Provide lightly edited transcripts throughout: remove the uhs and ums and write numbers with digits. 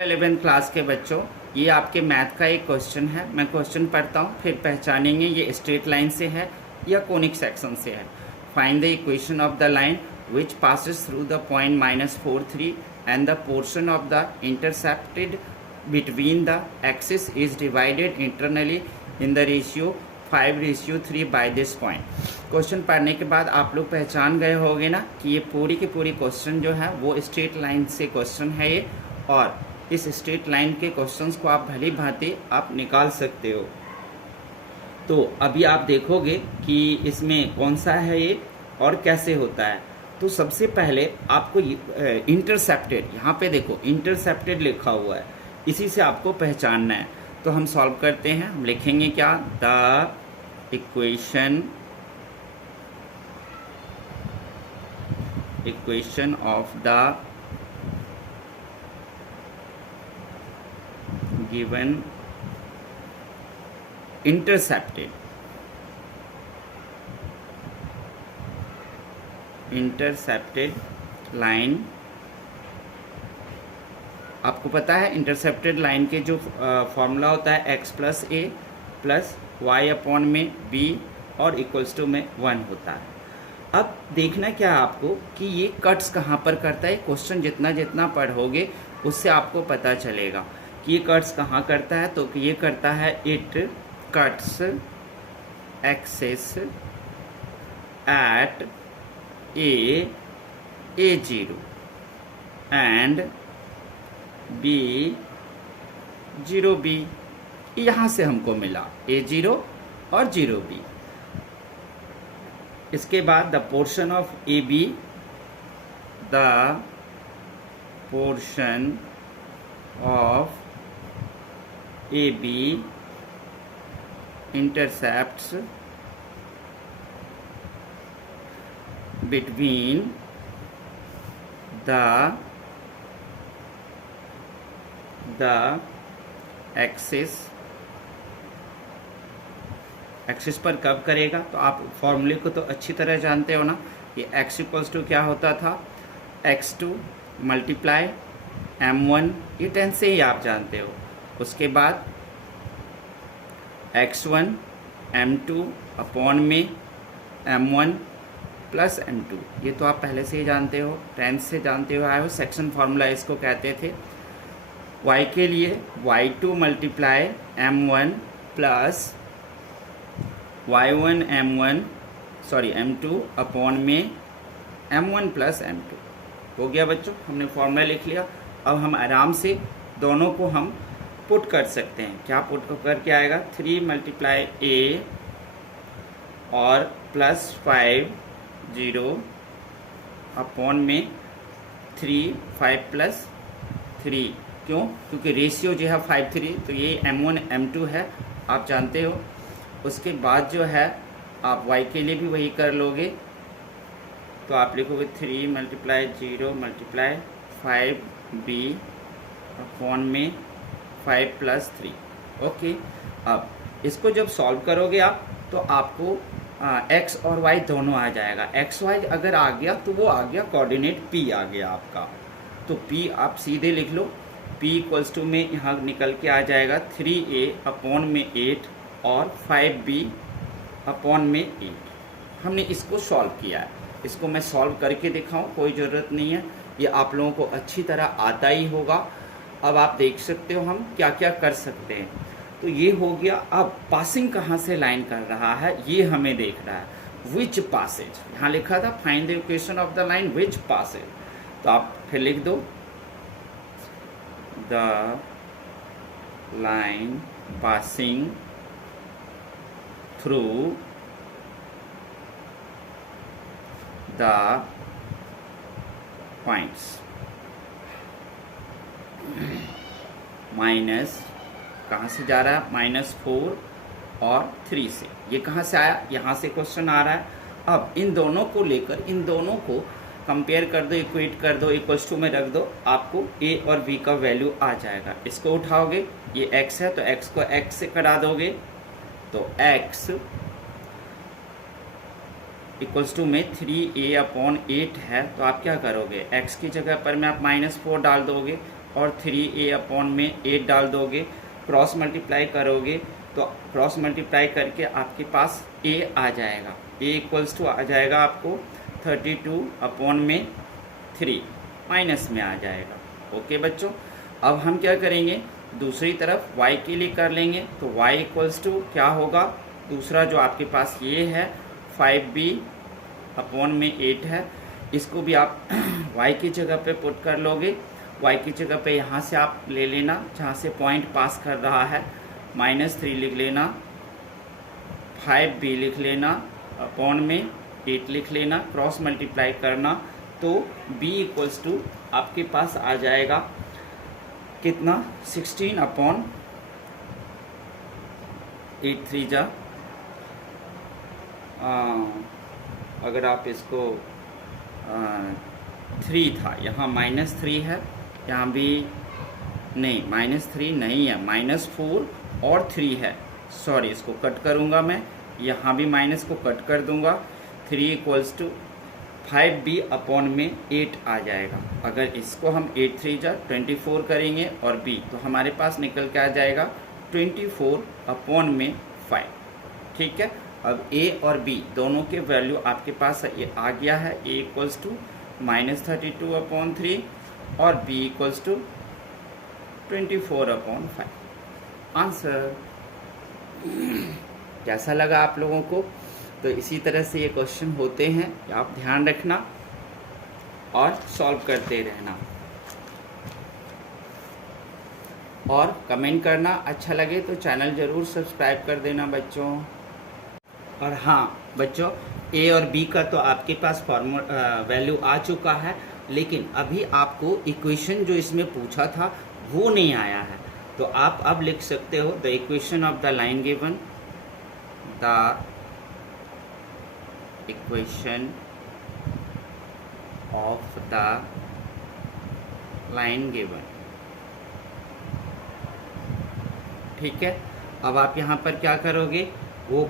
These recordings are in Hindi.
11th क्लास के बच्चों, ये आपके मैथ का एक क्वेश्चन है। मैं क्वेश्चन पढ़ता हूँ, फिर पहचानेंगे ये स्ट्रेट लाइन से है या कोनिक सेक्शन से है। Find the equation of the line which passes through the point -43 and the portion of the intercepted between the axis is divided internally in the ratio 5:3 by this point. Question पढ़ने के बाद आप लोग पहचान गए होंगे ना कि ये पूरी की पूरी क्वेश्चन जो है वो स्ट्रेट लाइन से क्वेश्चन है ये, और इस स्ट्रेट लाइन के क्वेश्चंस को आप भली भांति आप निकाल सकते हो। तो अभी आप देखोगे कि इसमें कौन सा है ये और कैसे होता है। तो सबसे पहले आपको इंटरसेप्टेड, यहाँ पे देखो इंटरसेप्टेड लिखा हुआ है, इसी से आपको पहचानना है। तो हम सॉल्व करते हैं। हम लिखेंगे क्या, the equation of the given intercepted line. आपको पता है इंटरसेप्टेड लाइन के जो फॉर्मूला होता है x प्लस ए प्लस वाई अपॉन में b और इक्वल्स टू में 1 होता है। अब देखना क्या है आपको कि ये कट्स कहाँ पर करता है। क्वेश्चन जितना जितना पढ़ोगे उससे आपको पता चलेगा कि ये कट्स कहाँ करता है। तो ये करता है, it cuts axis at A0 and B0B। यहाँ से हमको मिला A0 और 0B। इसके बाद the portion of AB, the portion of AB intercepts between the axis पर कब करेगा। तो आप फॉर्मूले को तो अच्छी तरह जानते हो ना। ये x इक्वल्स टू क्या होता था, x2 मल्टीप्लाई m1, ये 10 से ही आप जानते हो। उसके बाद x1 m2 अपॉन में m1 प्लस m2, ये तो आप पहले से ही जानते हो, 10 से जानते हो आए हो। सेक्शन फार्मूला इसको कहते थे। y के लिए y2 multiply m1 plus y1 m2 upon में m1 प्लस m2 हो गया बच्चों। हमने फार्मूला लिख लिया। अब हम आराम से दोनों को हम पुट कर सकते हैं। क्या पुट करके आएगा, 3 मल्टीप्लाई a और प्लस 5 अपॉन में 5 प्लस 3। क्यों, क्योंकि रेशियो जो है 5:3, तो ये m1 m2 है, आप जानते हो। उसके बाद जो है आप y के लिए भी वही कर लोगे। तो आप लिखोगे 3 मल्टीप्लाई 0 मल्टीप्लाई 5b अपॉन में 5 प्लस 3। ओके, अब इसको जब सॉल्व करोगे आप तो आपको x और y दोनों आ जाएगा। x y अगर आ गया तो वो आ गया कोऑर्डिनेट p आ गया आपका। तो p आप सीधे लिख लो, p इक्वल्स टू में यहाँ निकल के आ जाएगा 3a अपॉन में 8 और 5b अपॉन में 8। हमने इसको सॉल्व किया है। इसको मैं सॉल्व करके दिखाऊं, कोई ज़रूरत नहीं है, ये आप लोगों को अच्छी तरह आता ही होगा। अब आप देख सकते हो हम क्या क्या कर सकते हैं। तो ये हो गया। अब पासिंग कहाँ से लाइन कर रहा है ये हमें देखना है। विच पासेज, यहाँ लिखा था find the equation of the line which passes. तो आप फिर लिख दो, the line passing through the points minus, कहाँ से जा रहा है, -4 और 3 से। ये कहाँ से आया, यहाँ से क्वेश्चन आ रहा है। अब इन दोनों को लेकर इन दोनों को कंपेयर कर दो, इक्वेट कर दो, इक्वल्स टू में रख दो, आपको a और b का वैल्यू आ जाएगा। इसको उठाओगे, ये x है तो x को x से कटा दोगे, तो x इक्वल्स टू में 3a/8 है। तो आप क्या करोगे, x की जगह पर में आप -4 डाल दोगे और 3a अपॉन में 8 डाल दोगे, क्रॉस मल्टीप्लाई करोगे तो क्रॉस मल्टीप्लाई करके आपके पास a आ जाएगा। a इक्वल्स टू आ जाएगा आपको 32 अपॉन में 3 माइनस में आ जाएगा। ओके बच्चों, अब हम क्या करेंगे, दूसरी तरफ y के लिए कर लेंगे। तो y इक्वल्स टू क्या होगा, दूसरा जो आपके पास ये है 5b अपॉन में 8 है, इसको भी आप y की जगह पे पुट कर लोगे। y की जगह पे यहाँ से आप ले लेना जहाँ से पॉइंट पास कर रहा है, -3 लिख लेना, 5b लिख लेना, अपॉन में 8 लिख लेना, क्रॉस मल्टीप्लाई करना तो b इक्वल्स टू आपके पास आ जाएगा कितना, 16 अपॉन 8 3 जा, अगर आप इसको 3 था, यहाँ -3 है, यहाँ भी नहीं -3 नहीं है, -4 और 3 है, सॉरी इसको कट करूँगा मैं, यहाँ भी माइनस को कट कर दूँगा, 3 इक्वल्स टू 5b अपॉन में 8 आ जाएगा। अगर इसको हम 8 3 जा 24 करेंगे और b तो हमारे पास निकल के आ जाएगा 24 अपॉन में 5। ठीक है, अब a और b दोनों के वैल्यू आपके पास ये आ गया है, a इक्वल्स टू -32 अपॉन 3 और b equals to 24 upon 5। Answer. कैसा लगा आप लोगों को? तो इसी तरह से ये क्वेश्चन होते हैं, आप ध्यान रखना और सॉल्व करते रहना और कमेंट करना। अच्छा लगे तो चैनल ज़रूर सब्सक्राइब कर देना बच्चों। और हाँ बच्चों, a और b का तो आपके पास वैल्यू आ चुका है, लेकिन अभी आपको इक्वेशन जो इसमें पूछा था वो नहीं आया है। तो आप अब लिख सकते हो the equation of the line given, the equation of the line given। ठीक है, अब आप यहाँ पर क्या करोगे, वो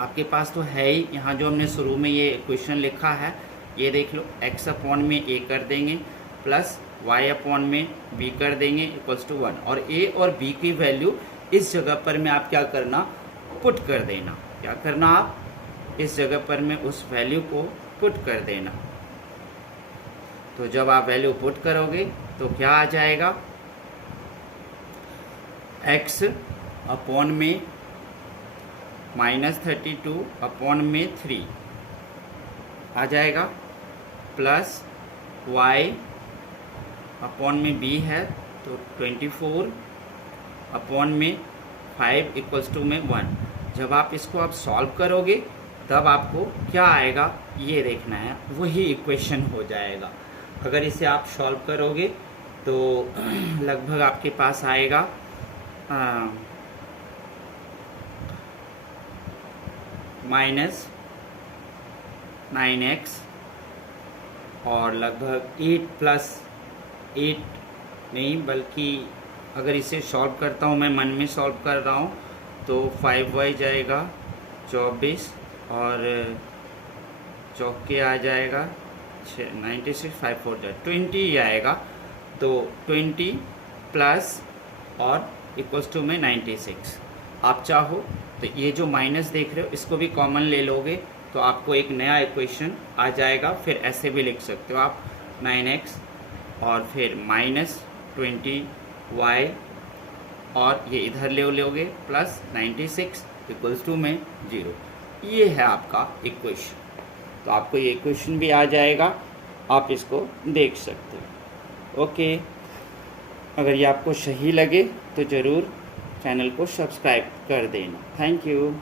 आपके पास तो है ही, यहाँ जो हमने शुरू में ये इक्वेशन लिखा है ये देख लो, x अपॉन में a कर देंगे प्लस y अपॉन में b कर देंगे इक्वल्स टू 1, और a और b की वैल्यू इस जगह पर में आप क्या करना, पुट कर देना। क्या करना, आप इस जगह पर में उस वैल्यू को पुट कर देना। तो जब आप वैल्यू पुट करोगे तो क्या आ जाएगा, x अपॉन में -32 अपॉन में 3 आ जाएगा, प्लस y अपॉन में b है तो 24 अपॉन में 5 इक्वल्स टू में 1। जब आप इसको आप सॉल्व करोगे तब आपको क्या आएगा ये देखना है, वही इक्वेशन हो जाएगा। अगर इसे आप सॉल्व करोगे तो लगभग आपके पास आएगा -9x और लगभग 8 + 8 नहीं, बल्कि अगर इसे सॉल्व करता हूँ, मैं मन में सॉल्व कर रहा हूँ, तो 5y जाएगा 24 और चौके आ जाएगा 96, 5 4 20 आएगा, तो 20 प्लस और इक्वल्स टू में 96। आप चाहो तो ये जो माइनस देख रहे हो इसको भी कॉमन ले लोगे तो आपको एक नया इक्वेशन आ जाएगा। फिर ऐसे भी लिख सकते हो आप 9x और फिर -20y और ये इधर ले लोगे प्लस 96 इक्वल्स टू में 0। ये है आपका इक्वेशन। तो आपको ये इक्वेशन भी आ जाएगा, आप इसको देख सकते हो। ओके, अगर ये आपको सही लगे तो ज़रूर चैनल को सब्सक्राइब कर देना। Thank you.